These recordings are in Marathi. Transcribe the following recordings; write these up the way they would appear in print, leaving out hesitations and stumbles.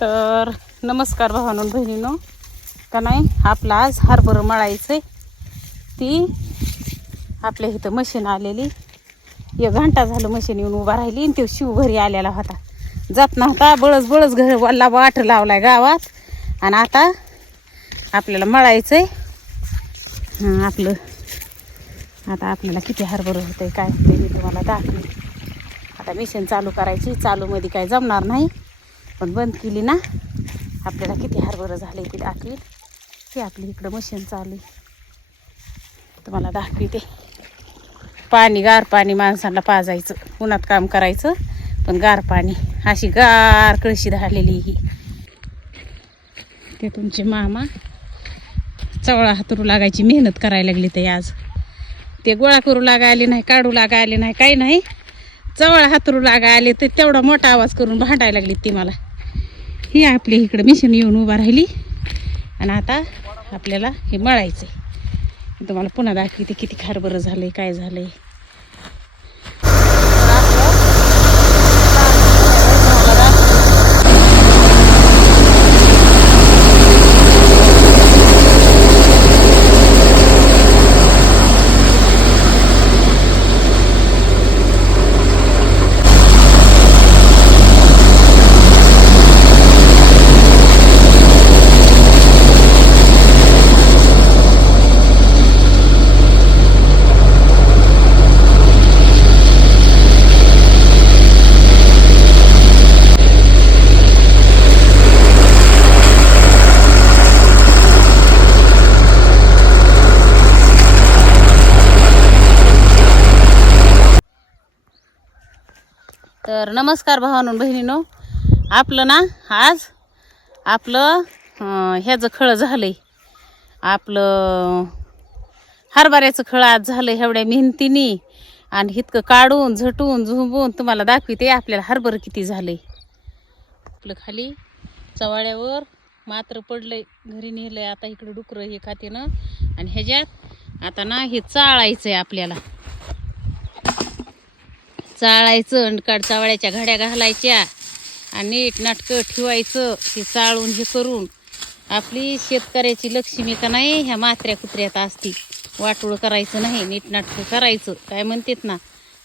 तर नमस्कार भावांनो बहिणींनो. का नाही आपलं आज हरभरं मळायचं आहे. ती आपल्या इथं मशीन आलेली, 1 घंटा झालं मशीन येऊन उभा राहिली. आणि तो शिव घरी आलेला होता, जात नव्हता. बळच घर वल्ला वाट लावलाय गावात. आणि आता आपल्याला मळायचं आहे. आता आपल्याला किती हरभरं होतं काय ते मी तुम्हाला दाखवेन. आता मशीन चालू करायची. चालूमध्ये काय जमणार नाही, पण बंद केली ना आपल्याला किती हरभरं झाले ते दाखवेन. ते आपली इकडं मशीन चालू तुम्हाला दाखवते. पाणी गार पाणी माणसांना पाजायचं, उन्हात काम करायचं, पण गार पाणी. अशी गार कळशी राहिलेली ही. ते तुमचे मामा चवळा हातरू लागायची मेहनत करायला लागली. ते आज ते गोळा करू लागा आले नाही, काढू लागा आले नाही, काही नाही. चवळा हातरू लागा आले तर तेवढा मोठा आवाज करून भांडायला लागली ती मला. ही आपली इकडं मिशन येऊन उभा राहिली. आणि आता आपल्याला हे मळायचं आहे. तुम्हाला पुन्हा दाखवते किती हरभरं झालंय काय झालंय. तर नमस्कार भावांनो बहिणींनो. आपलं ना आज आपलं ह्याचं खळं झालंय. आपलं हरभऱ्याचं खळं आज झालं एवढ्या मेहनतीने. आणि इतकं काढून झटून झुंबून तुम्हाला दाखवते आपल्याला हरभरं किती झालंय. आपलं खाली चवाळ्यावर मात्र पडलंय, घरी नेलंय. आता इकडं डुकरं हे खाते ना. आणि ह्याच्यात आता ना हे चाळायचंय आपल्याला. चाळायचं आणि चावळ्याच्या घड्या घालायच्या आणि नीट नाटकं ठेवायचं. ते चाळून हे करून आपली शेतकऱ्याची लक्ष्मी का नाही ह्या मात्र्या कुत्र्यात असती. वाटोळ करायचं नाही, नीट नाटकं करायचं. काय म्हणतात ना,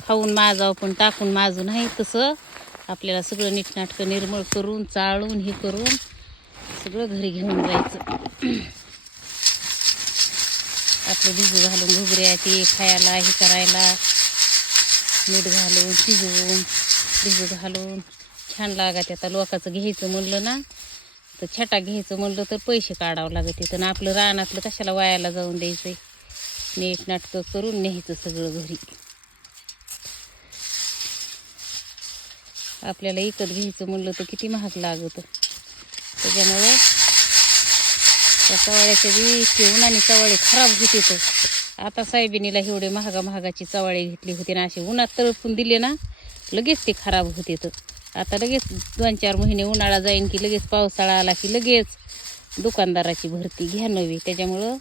खाऊन माजावं पण टाकून माजू नाही. तसं आपल्याला सगळं नीट नाटकं निर्मळ करून चाळून हे करून सगळं घरी घेऊन जायचं. आपलं भिजू घालून घुगऱ्या ते खायला हे करायला मीठ घालून शिजवून भिजत घालून छान लागत. आता लोकांचं घ्यायचं म्हणलं ना तर छटा घ्यायचं म्हणलं तर पैसे काढावं लागत. तर आपलं रानातलं कशाला वायाला जाऊन द्यायचं. नीट नाटकं करून न्यायचं सगळं घरी. आपल्याला विकत घ्यायचं म्हणलं तर किती महाग लागत. त्याच्यामुळं त्या चवाळ्याच्या बी उन्हाने चवाळे खराब होते. तर आता साहेबिनीला एवढे महागाची चवाळे घेतली होती ना, असे उन्हात तळपून दिले ना लगेच ते खराब होते. तर आता लगेच 2-4 महिने उन्हाळा जाईन की लगेच पावसाळा आला की लगेच दुकानदाराची भरती घ्या नवी. त्याच्यामुळं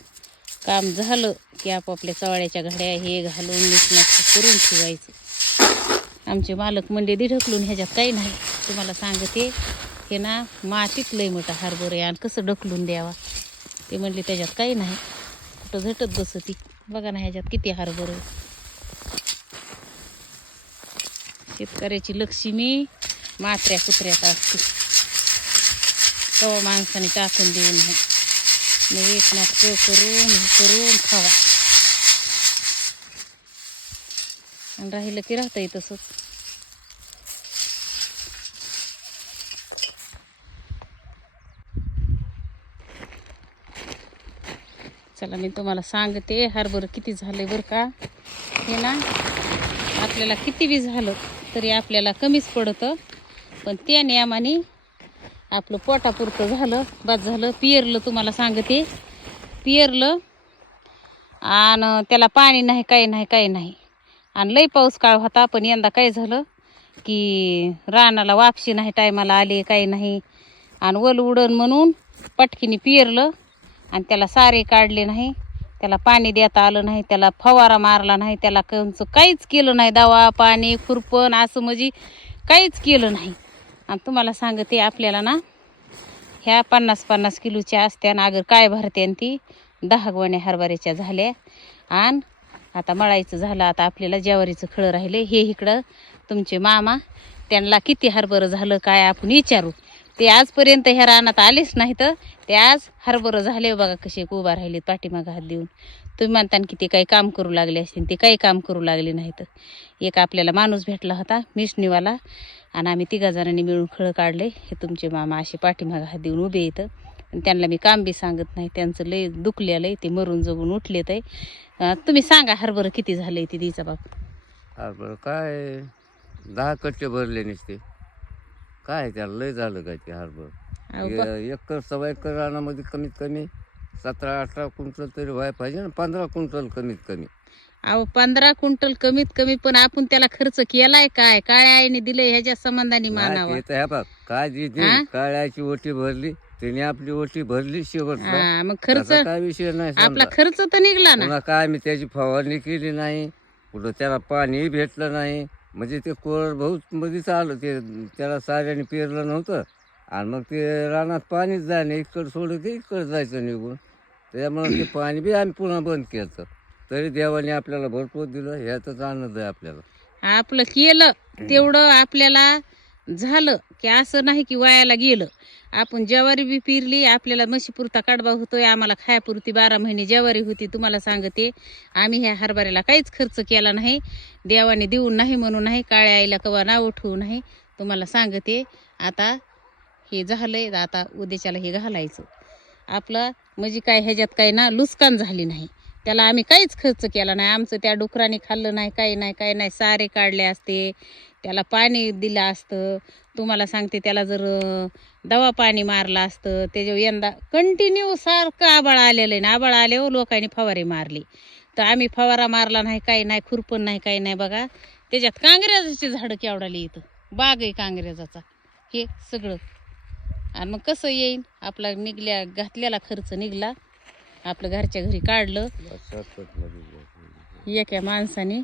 काम झालं की आपापल्या चवाळ्याच्या घड्या हे घालून नीटनाटक करून ठेवायचं. आमचे मालक म्हणजे ढकलून ह्याच्यात काही नाही. तुम्हाला सांगते हे ना मातीत लय मोठा हरभरं आहे आणि कसं ढकलून द्यावा. ते म्हणले त्याच्यात काही नाही, कुठं झटत बसती. बघा ना ह्याच्यात किती हरभरं. शेतकऱ्याची लक्ष्मी मात्र्या कुत्र्यात असते. कवा माणसाने टाकून देऊ नये. नीट नाटकं करून हे करून खावा. आणि राहिलं की राहतंय तसंच. चला मी तुम्हाला सांगते हरभरं किती झाले बरं का. हे ना आपल्याला किती बी झालं तरी आपल्याला कमीच पडतं. पण त्या नियमाने आपलं पोटापुरतं झालं बाद झालं. पिरलं तुम्हाला सांगते, पिरलं आणि त्याला पाणी नाही काही नाही. आणि लई पाऊस काळ होता. पण यंदा काय झालं की रानाला वापशी नाही टायमाला आले, काही नाही. आणि वल उडन म्हणून पटकीने पिरलं आणि त्याला सारे काढले नाही. त्याला पाणी देता आलं नाही, त्याला फवारा मारला नाही, त्याला काहीच केलं नाही. दवा पाणी खुरपण असं म्हणजे काहीच केलं नाही. आणि तुम्हाला सांगते आपल्याला ना ह्या 50-50 किलोच्या असत्या आणि अगर काय भरते आणि ती 10 गोण्या हरभऱ्याच्या झाल्या. आणि आता मळायचं झालं. आता आपल्याला ज्वारीचं खळं राहिले. हे इकडं तुमचे मामा, त्यांना किती हरभरं झालं काय आपण विचारू. ते आजपर्यंत ह्या रानात आलेच नाही तर ते आज हरभरं झाले. बघा कसे उभा राहिले पाठीमागं हात देऊन. तुम्ही म्हणता की ते काही काम करू लागले असतील, ते काही काम करू लागले नाही. तर एक आपल्याला माणूस भेटला होता मिशनीवाला आणि आम्ही 3 जणांनी मिळून खळं काढले. हे तुमचे मामा असे पाठीमागं हात देऊन उभे येतं आणि त्यांना मी काम बी सांगत नाही. त्यांचं लय दुखलेलं आहे, ते मरून जगून उठलेत आहे. तुम्ही सांगा हरभरं किती झालंय ते दिचा बाप. हरभर काय 10 कट्टे भरले नसते. काय त्याला लय झालं काय ते हरभर. एकर सव्वा एकर रानामध्ये कमीत कमी 17-18 क्विंटल तरी व्हायला पाहिजे ना. 15 क्विंटल कमीत कमी. अहो 15 क्विंटल कमीत कमी, पण आपण त्याला खर्च केलाय काय? काळ्या आईने दिलंय ह्याच्या संबंधाने मानावा. ते तर ह्या बघ काय जी काळ्याची ओटी भरली, तिने आपली ओटी भरली शेवटला. मग खर्च काय विषय नाही. आपला खर्च तर निघला ना. पुन्हा काय मी त्याची फवारणी केली नाही, कुठं त्याला पाणी भेटलं नाही. म्हणजे ते कोरड मध्येच आलं ते. त्याला साऱ्याने पेरलं नव्हतं आणि मग ते रानात पाणीच जाय नाही. इकडं सोडलं ते इकडं जायचं निघून. त्यामुळे ते पाणी बी आम्ही पुन्हा बंद केलं. तरी देवाने आपल्याला भरपूर दिलं. ह्याचाच आनंद आहे आपल्याला. आपलं केलं तेवढं आपल्याला झालं की असं नाही की वायाला गेलं. आपण ज्वारी बी पिरली, आपल्याला म्हशीपुरता कडबा होतोय, आम्हाला खायापुरती 12 महिने ज्वारी होती. तुम्हाला सांगते आम्ही ह्या हरभऱ्याला काहीच खर्च केला नाही. देवाने देऊन नाही म्हणून नाही, काळ्या आईला कवा नाव ठेवू नाही. तुम्हाला सांगते आता हे झालंय. आता उद्याच्याला हे घालायचं आपलं. म्हणजे काय ह्याच्यात काही ना नुकसान झाली नाही. त्याला आम्ही काहीच खर्च केला नाही. आमचं त्या डुकराने खाल्लं नाही, काही नाही, काही नाही. सारे काढले असते, त्याला पाणी दिलं असतं. तुम्हाला सांगते त्याला जर दवा पाणी मारलं असतं. त्याच्यावर यंदा कंटिन्यू सारखं आबाळ आलेलं आहे ना. आबाळ आल्यावर लोकांनी फवारे मारली, तर आम्ही फवारा मारला नाही, काही नाही, खुरपण नाही, काही नाही. बघा त्याच्यात कांग्रेजाची झाडं केवढाली इथं, बाग आहे कांग्रेजाचा हे सगळं. आणि मग कसं येईन आपला निघल्या घातलेला खर्च निघला. आपलं घरच्या घरी काढलं. एका माणसाने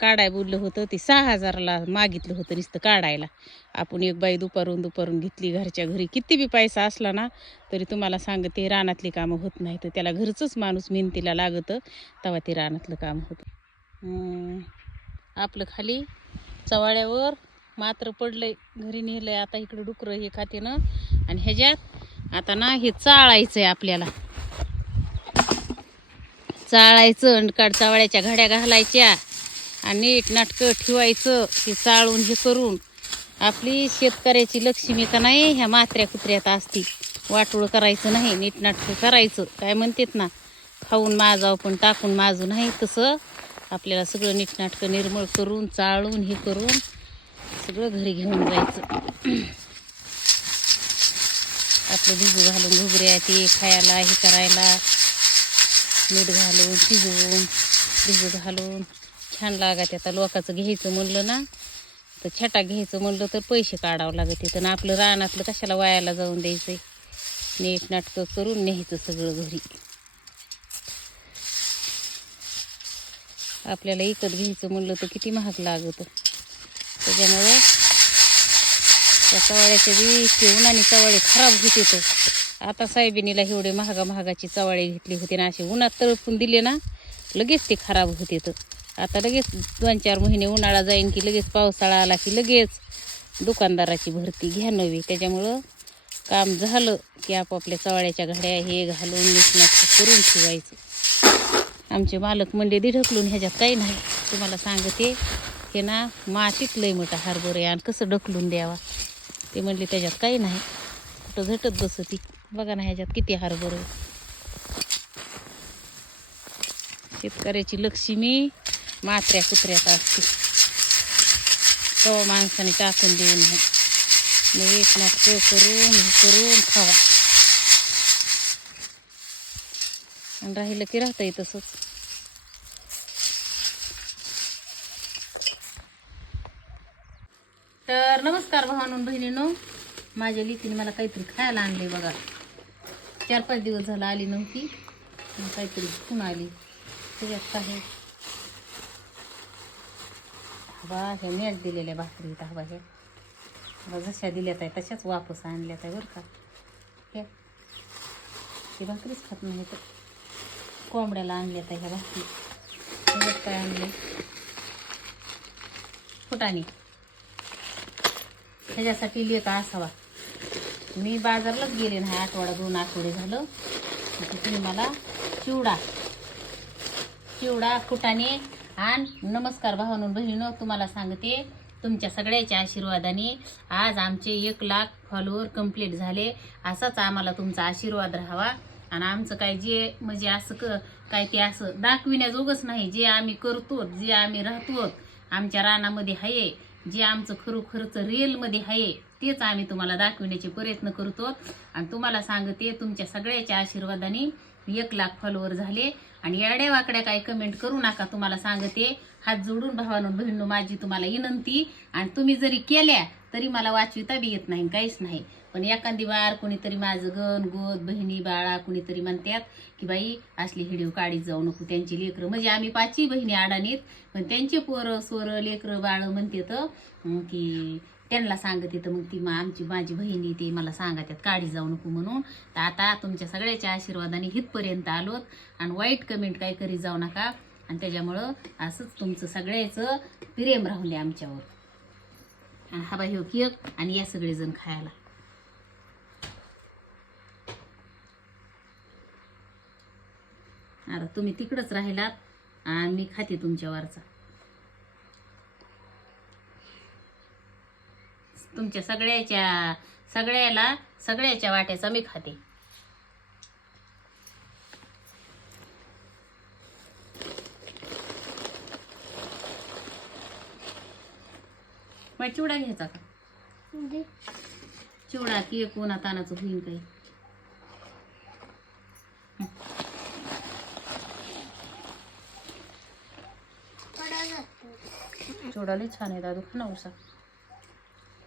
काढाय बोललं होतं, ते 6000ला मागितलं होतं नुसतं काढायला. आपण एक बाई दुपारून घेतली घरच्या घरी. किती बी पैसा असला ना तरी तुम्हाला सांगते रानातली कामं होत नाही. तर त्याला घरचंच माणूस मेहनतीला लागतं, तेव्हा ते रानातलं काम होतं. आपलं खाली चवाळ्यावर मात्र पडलंय, घरी नेलंय. आता इकडं डुकरं हे खाते ना. आणि ह्याच्यात आता ना हे चाळायचं आहे आपल्याला. चाळायचं, चवाळ्याच्या घड्या घालायच्या आणि नीट नाटकं ठेवायचं. हे चाळून हे करून आपली शेतकऱ्याची लक्ष्मी का नाही ह्या मात्र्या कुत्र्यात असती. वाटोळं करायचं नाही, नीट नाटकं करायचं. काय म्हणतात ना, खाऊन माजावं पण टाकून माजू नाही. तसं आपल्याला सगळं नीटनाटकं निर्मळ करून चाळून हे करून सगळं घरी घेऊन जायचं. आपलं भिजू घालून घुगऱ्या ते खायला हे करायला, मीठ घालून शिजवून भिजू घालून छान लागत. आता लोकांचं घ्यायचं म्हणलं ना तर छटा घ्यायचं म्हणलं तर पैसे काढावं लागते. तर आपलं रानातलं कशाला वायाला जाऊन द्यायचं. नीट नाटकं करून न्यायचं सगळं घरी. आपल्याला विकत घ्यायचं म्हणलं तर किती महाग लागतं. त्याच्यामुळं त्या चवाळ्याच्या बी इतके उन्हाने चवाळे खराब होते. तर आता साहेबिनीला एवढे महागाची चवाळे घेतली होती ना, असे उन्हात तळपून दिले ना लगेच ते खराब होते. तर आता लगेच 2-4 महिने उन्हाळा जाईन की लगेच पावसाळा आला की लगेच दुकानदाराची भरती घ्या नवी. त्याच्यामुळं काम झालं की आपापल्या चवाळ्याच्या घड्या हे घालून नीटनाटकं करून ठेवायचं. आमचे मालक म्हणजे ढकलून ह्याच्यात काही नाही. तुम्हाला सांगते हे ना मातीत लय मोठा हरभरा आहे आणि कसं ढकलून द्यावा. ते म्हणले त्याच्यात काही नाही, कुठं झटत बसती. बघा ना ह्याच्यात किती हरभरा आहे. शेतकऱ्याची लक्ष्मी मात्र्या कुत्र्यात असते, कवा माणसाने टाकून देऊ नये. मग एक नाटकं करून खावा. आणि राहिलं की राहतंय तसंच. तर नमस्कार भावांनो बहिणींनो. माझ्या लेकीने मला काहीतरी खायला आणले बघा. 4-5 दिवस झाला आली नव्हती, काहीतरी घेऊन आली. त्याच्यात काय हवा ह्या मॅच दिलेल्या भाकरी हवा ह्या जशा दिल्यात आहे तशाच वापस आणल्यात आहे बरं का. हे भाकरीच खात नाही तर कोंबड्याला आणल्या त्या ह्या भाकरी. त्याच्यात काय आणले फुटाणे. ह्याच्यासाठी लेका असावा. मी बाजारलाच गेले नाही आठवडा 2 आठवडे झालं. आता तुम्ही मला चिवडा फुटाणे आणि नमस्कार भावांनो बहिणीनो, तुम्हाला सांगते तुमच्या सगळ्याच्या आशीर्वादाने आज आमचे 1 लाख फॉलोअर कंप्लीट झाले. असाच आम्हाला तुमचा आशीर्वाद राहावा. आणि आमचं काय जे म्हणजे असं काय ते असं दाखविण्याजोगच नाही. जे आम्ही करतो, जे आम्ही राहतो आमच्या रानामध्ये आहे, जे आमचं खरोखरचं रिअलमध्ये आहे तेच आम्ही तुम्हाला दाखविण्याचे प्रयत्न करतो. आणि तुम्हाला सांगते तुमच्या सगळ्याच्या आशीर्वादाने 1 लाख फॉलोअर झाले. आणि येड्या वाकड्या काही कमेंट करू नका. तुम्हाला सांगते हात जोडून भावांनो बहिणींनो माझी तुम्हाला विनंती. आणि तुम्ही जरी केल्या तरी मला वाचविता बी येत नाही, काहीच नाही. पण एखादी बार कोणीतरी माझं गण गोद बहिणी बाळा कोणीतरी म्हणतात की बाई असली व्हिडिओ काढीत जाऊ नको. त्यांची लेकरं म्हणजे आम्ही 5 बहिणी अडाणीत, पण त्यांचे पोरं सोरं लेकरं बाळ म्हणतात की त्यांना सांगते. तर मग ती माझी बहिणी ते मला सांगतात काढी जाऊ नको म्हणून. तर आता तुमच्या सगळ्याच्या आशीर्वादाने हितपर्यंत आलोत. आणि वाईट कमेंट काही करी जाऊ नका. आणि त्याच्यामुळं असंच तुमचं सगळ्याचं प्रेम राहुले आमच्यावर. आणि हा बाई हो केक आणि या सगळेजण खायला. आता तुम्ही तिकडंच राहिलात आणि मी खाते तुमच्यावरचा. तुमच्या सगळ्याच्या वाट्याचा मी खाते. मग चिवडा घ्यायचा का? चिवडा केक उन्हा तानाचं होईन काही. चिवडा लई छान आहे दादू, खा ना उसा.